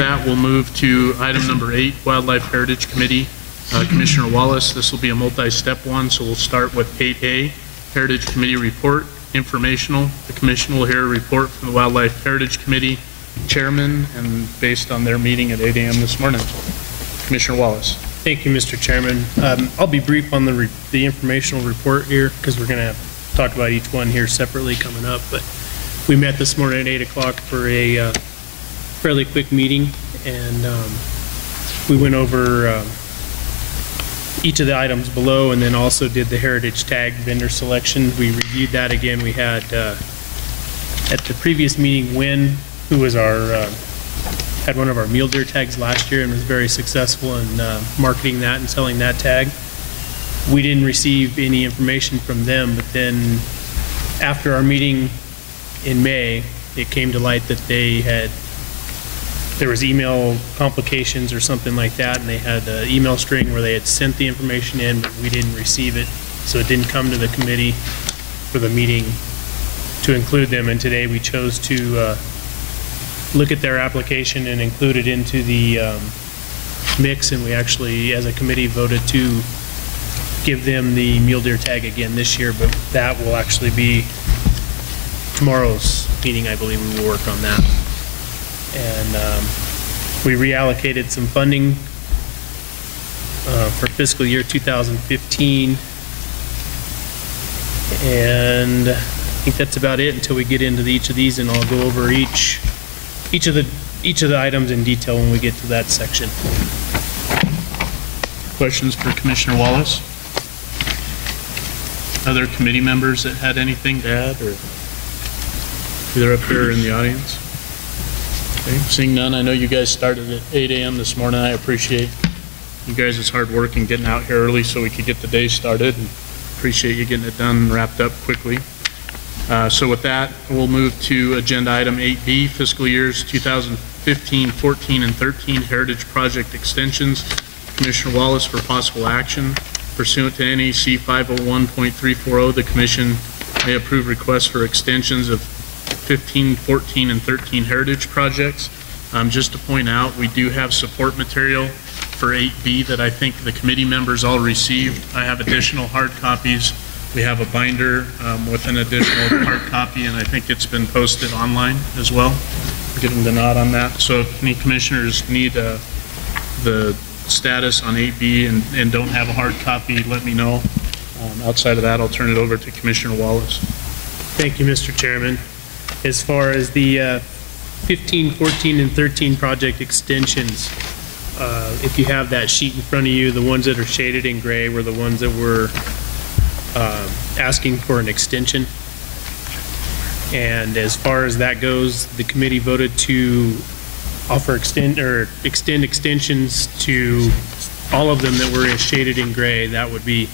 that, we'll move to item number 8, Wildlife Heritage Committee. Commissioner Wallace, this will be a multi-step one, so we'll start with 8A, Heritage Committee Report, Informational. The Commission will hear a report from the Wildlife Heritage Committee Chairman, and based on their meeting at 8 a.m. this morning. Commissioner Wallace. Thank you, Mr. Chairman. I'll be brief on the informational report here because we're going to talk about each one here separately coming up. But we met this morning at 8 o'clock for a fairly quick meeting, and we went over each of the items below, and then also did the heritage tag vendor selection. We reviewed that again. We had at the previous meeting, Wynn, who was our had one of our mule deer tags last year and was very successful in marketing that and selling that tag. We didn't receive any information from them, but then after our meeting in May, it came to light that there was email complications or something like that, and they had an email string where they had sent the information in, but we didn't receive it, so it didn't come to the committee for the meeting to include them. And today we chose to look at their application and include it into the mix, and we actually, as a committee, voted to give them the mule deer tag again this year, but that will actually be tomorrow's meeting. I believe we will work on that. And we reallocated some funding for fiscal year 2015, and I think that's about it until we get into each of these, and I'll go over each of the items in detail when we get to that section. Questions for Commissioner Wallace? Other committee members that had anything to add, or either up here or in the audience? Okay. Seeing none, I know you guys started at 8 a.m. this morning. I appreciate you guys' hard work in getting out here early so we could get the day started, and appreciate you getting it done and wrapped up quickly. So with that, we'll move to agenda item 8B, fiscal years 2015, 14, and 13 Heritage Project extensions. Commissioner Wallace, for possible action. Pursuant to NEC 501.340, the Commission may approve requests for extensions of 15, 14, and 13 heritage projects. Just to point out, we do have support material for 8B that I think the committee members all received. I have additional hard copies. We have a binder with an additional hard copy, and I think it's been posted online as well. We're getting the nod on that. So if any commissioners need the status on 8B and don't have a hard copy, let me know. Outside of that, I'll turn it over to Commissioner Wallace. Thank you, Mr. Chairman. As far as the 15, 14, and 13 project extensions, if you have that sheet in front of you, the ones that are shaded in gray were the ones that were asking for an extension. And as far as that goes, the committee voted to offer extend extensions to all of them that were shaded in gray. That would be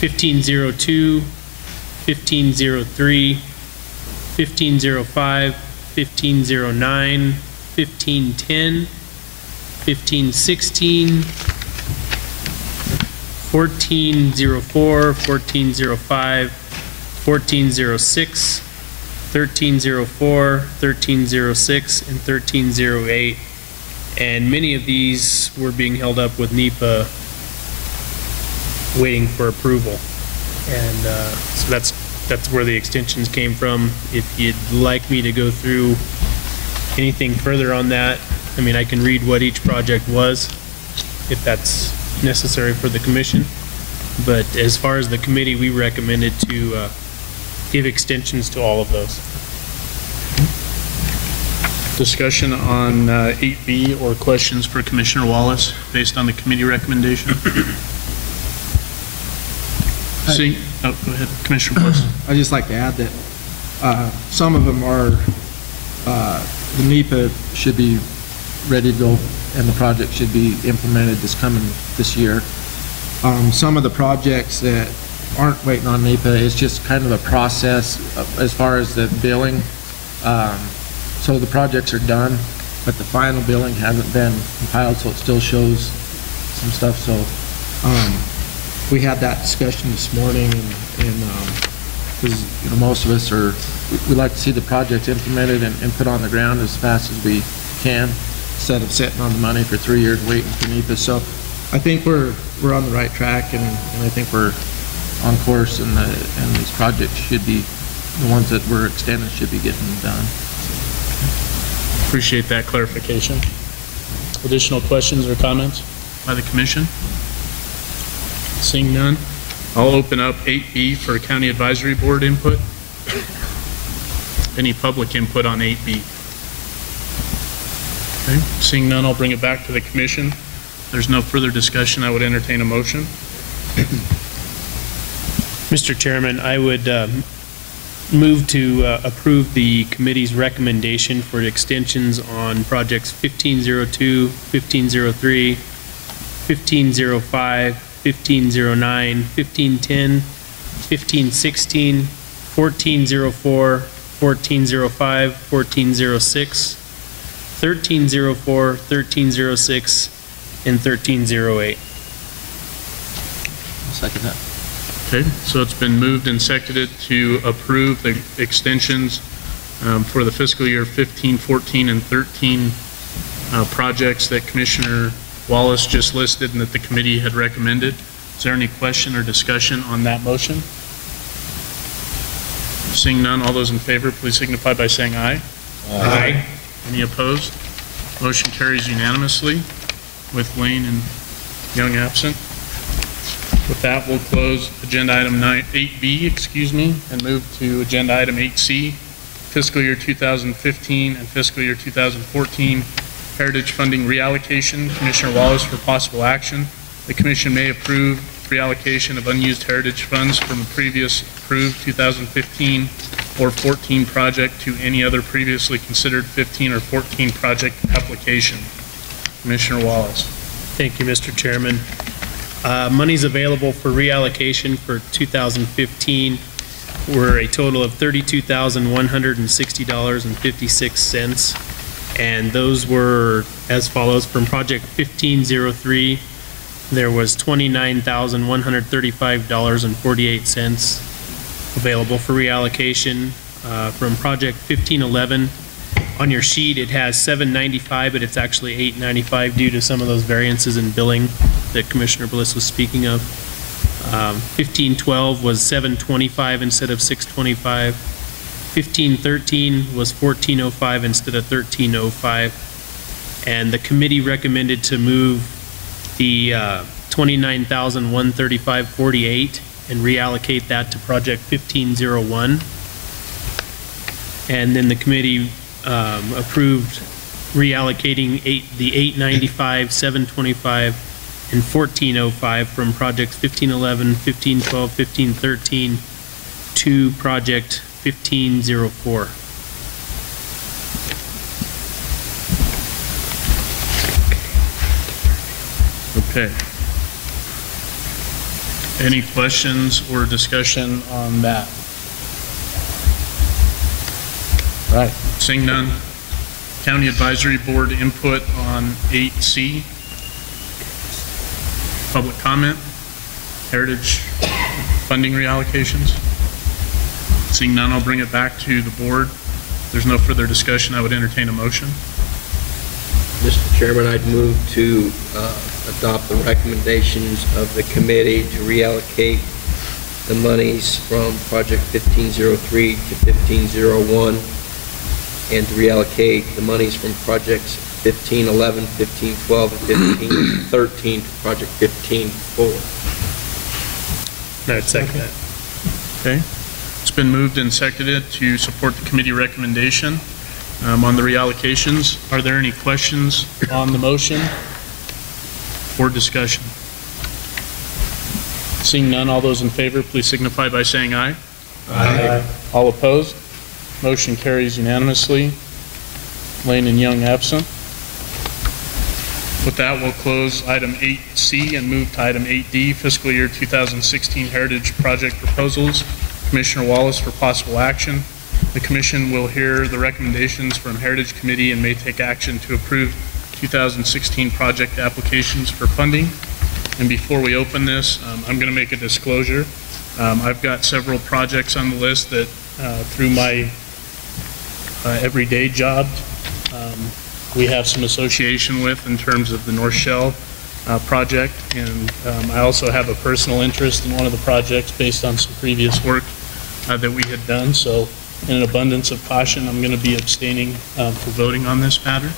1502, 1503, 1505, 1509, 1510, 1516, 1404, 1405, 1406, 1304, 1306, and 1308. And many of these were being held up with NEPA waiting for approval. And so that's where the extensions came from. If you'd like me to go through anything further on that, I mean, I can read what each project was if that's necessary for the commission. But as far as the committee, we recommended to give extensions to all of those. Discussion on 8B or questions for Commissioner Wallace based on the committee recommendation? See, oh, go ahead, Commissioner Wallace. I'd just like to add that some of them are, the NEPA should be ready to go and the project should be implemented this year. Some of the projects that aren't waiting on NEPA, it's just kind of a process as far as the billing. So the projects are done, but the final billing hasn't been compiled, so it still shows some stuff. So we had that discussion this morning, and because most of us we like to see the project implemented and put on the ground as fast as we can. instead of sitting on the money for 3 years waiting for NEPA. So I think we're on the right track, and I think we're on course, and these projects should be, the ones that we're extending should be getting done. Appreciate that clarification. Additional questions or comments by the commission? Seeing none, I'll open up 8B for County Advisory Board input. Any public input on 8B? Okay. Seeing none, I'll bring it back to the commission. If there's no further discussion, I would entertain a motion. Mr. Chairman, I would move to approve the committee's recommendation for extensions on projects 1502, 1503, 1505, 1509, 1510, 1516, 1404, 1405, 1406, 1304, 1306, and 1308. Second that. Okay, so it's been moved and seconded to approve the extensions for the fiscal year 15, 14, and 13 projects that Commissioner Wallace just listed and that the committee had recommended. Is there any question or discussion on that motion? Seeing none, all those in favor, please signify by saying aye. Aye. Any opposed? Motion carries unanimously with Lane and Young absent. With that, we'll close agenda item 8B, and move to agenda item 8C, fiscal year 2015 and fiscal year 2014 Heritage Funding Reallocation. Commissioner Wallace for possible action. The Commission may approve reallocation of unused heritage funds from a previous approved 2015 or 14 project to any other previously considered 15 or 14 project application. Commissioner Wallace. Thank you, Mr. Chairman. Monies available for reallocation for 2015 were a total of $32,160.56, and those were as follows. From project 1503, there was $29,135.48 available for reallocation. From project 1511, on your sheet it has $795, but it's actually $895 due to some of those variances in billing that Commissioner Bliss was speaking of. 1512 was $725 instead of $625. 1513 was $1405 instead of $1305. And the committee recommended to move the $29,135.48 and reallocate that to project 1501. And then the committee approved reallocating the $895, $725, and $1405 from projects 1511, 1512, 1513 to project 1504. Okay. Any questions or discussion on that? All right. Seeing none. County Advisory Board input on 8C. Public comment. Heritage funding reallocations. Seeing none, I'll bring it back to the board. If there's no further discussion, I would entertain a motion. Mr. Chairman, I'd move to adopt the recommendations of the committee to reallocate the monies from project 1503 to 1501 and to reallocate the monies from projects 1511, 1512, and 1513 to project 1504. I would second that. Okay. It's been moved and seconded to support the committee recommendation on the reallocations. Are there any questions on the motion or discussion? Seeing none, all those in favor, please signify by saying aye. Aye. All opposed? Motion carries unanimously. Lane and Young absent. With that, we'll close item 8C and move to item 8D, fiscal year 2016 Heritage Project Proposals. Commissioner Wallace for possible action. The Commission will hear the recommendations from Heritage Committee and may take action to approve 2016 project applications for funding. And before we open this, I'm going to make a disclosure. I've got several projects on the list that through my everyday job, we have some association with in terms of the North Shell project, and I also have a personal interest in one of the projects based on some previous work that we had done. So in an abundance of caution, I'm going to be abstaining for voting on this matter.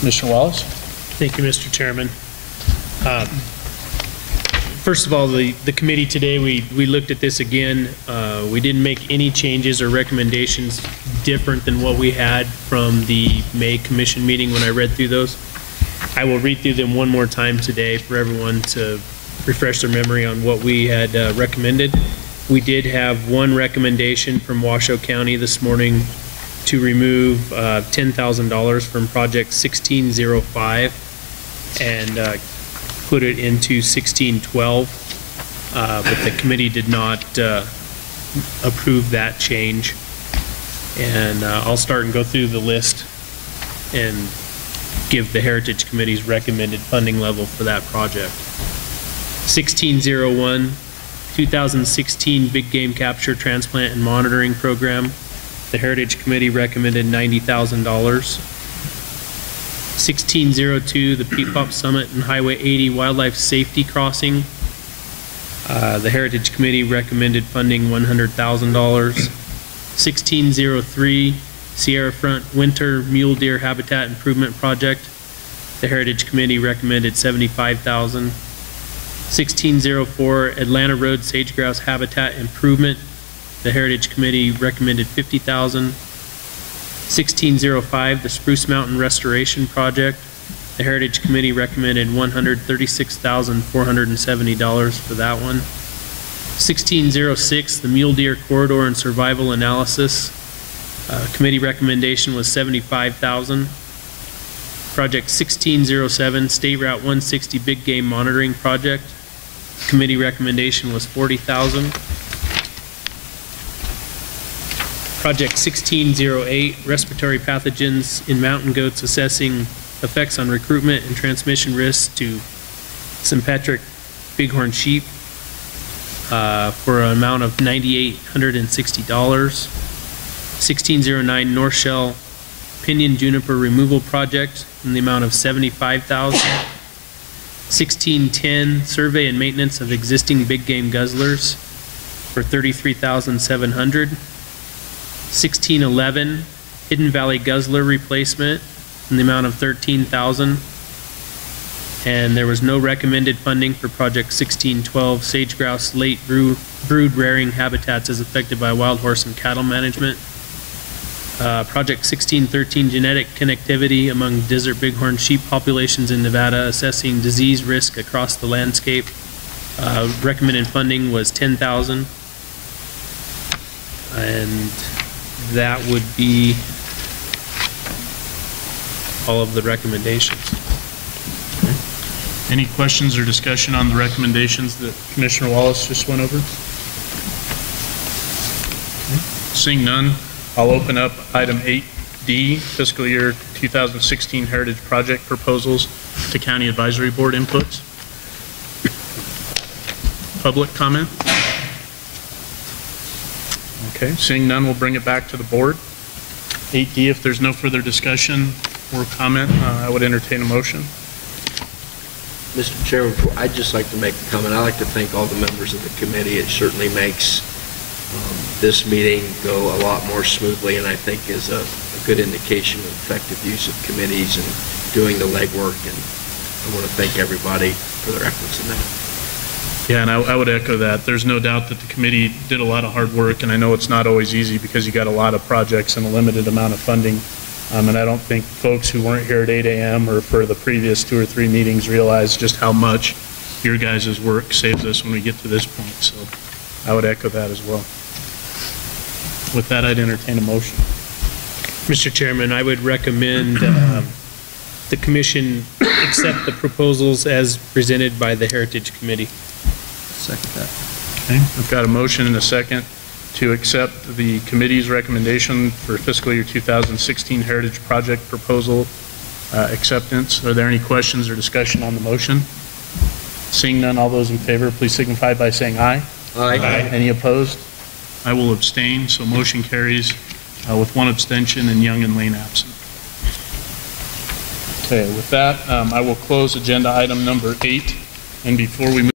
Commissioner Wallace? Thank you, Mr. Chairman. First of all, the committee today, we looked at this again. We didn't make any changes or recommendations different than what we had from the May commission meeting when I read through those. I will read through them one more time today for everyone to refresh their memory on what we had recommended. We did have one recommendation from Washoe County this morning to remove $10,000 from project 1605 and put it into 1612, but the committee did not approve that change. And I'll start and go through the list and give the Heritage Committee's recommended funding level for that project. 1601, 2016 Big Game Capture Transplant and Monitoring Program. The Heritage Committee recommended $90,000. 1602, the Peepop Summit and Highway 80 Wildlife Safety Crossing. The Heritage Committee recommended funding $100,000. 1603, Sierra Front Winter Mule Deer Habitat Improvement Project. The Heritage Committee recommended $75,000. 1604, Atlanta Road Sage-Grouse Habitat Improvement. The Heritage Committee recommended $50,000. 1605, the Spruce Mountain Restoration Project. The Heritage Committee recommended $136,470 for that one. 1606, the Mule Deer Corridor and Survival Analysis. Committee recommendation was $75,000. Project 1607, State Route 160 Big Game Monitoring Project. Committee recommendation was $40,000. Project 1608, Respiratory Pathogens in Mountain Goats, assessing effects on recruitment and transmission risks to Sympatric Bighorn sheep for an amount of $9,860. 1609, North Shell Pinion Juniper Removal Project in the amount of $75,000. 1610, Survey and Maintenance of Existing Big Game Guzzlers for $33,700. 1611, Hidden Valley Guzzler Replacement in the amount of $13,000. And there was no recommended funding for Project 1612, Sage Grouse Late Brood Rearing Habitats as affected by wild horse and cattle management. Project 1613, Genetic Connectivity among Desert Bighorn Sheep Populations in Nevada, assessing disease risk across the landscape. Recommended funding was $10,000. And that would be all of the recommendations. Any questions or discussion on the recommendations that Commissioner Wallace just went over? Seeing none, I'll open up item 8D, fiscal year 2016 Heritage Project proposals to County Advisory Board inputs. Public comment? Okay, seeing none, we'll bring it back to the board. 8D, if there's no further discussion or comment, I would entertain a motion. Mr. Chairman, I'd just like to make a comment. I'd like to thank all the members of the committee. It certainly makes this meeting go a lot more smoothly, and I think is a good indication of effective use of committees and doing the legwork, and I want to thank everybody for their efforts in that. Yeah, and I would echo that. There's no doubt that the committee did a lot of hard work, and I know it's not always easy because you got a lot of projects and a limited amount of funding. And I don't think folks who weren't here at 8 a.m. or for the previous 2 or 3 meetings realize just how much your guys' work saves us when we get to this point. So I would echo that as well. With that, I'd entertain a motion. Mr. Chairman, I would recommend the commission accept the proposals as presented by the Heritage Committee. Second that. Okay, I've got a motion and a second to accept the committee's recommendation for fiscal year 2016 Heritage Project proposal acceptance. Are there any questions or discussion on the motion? Seeing none, all those in favor, please signify by saying aye. Aye. Any opposed? I will abstain, so motion carries with 1 abstention and Young and Lane absent. Okay, with that, I will close agenda item number 8. And before we move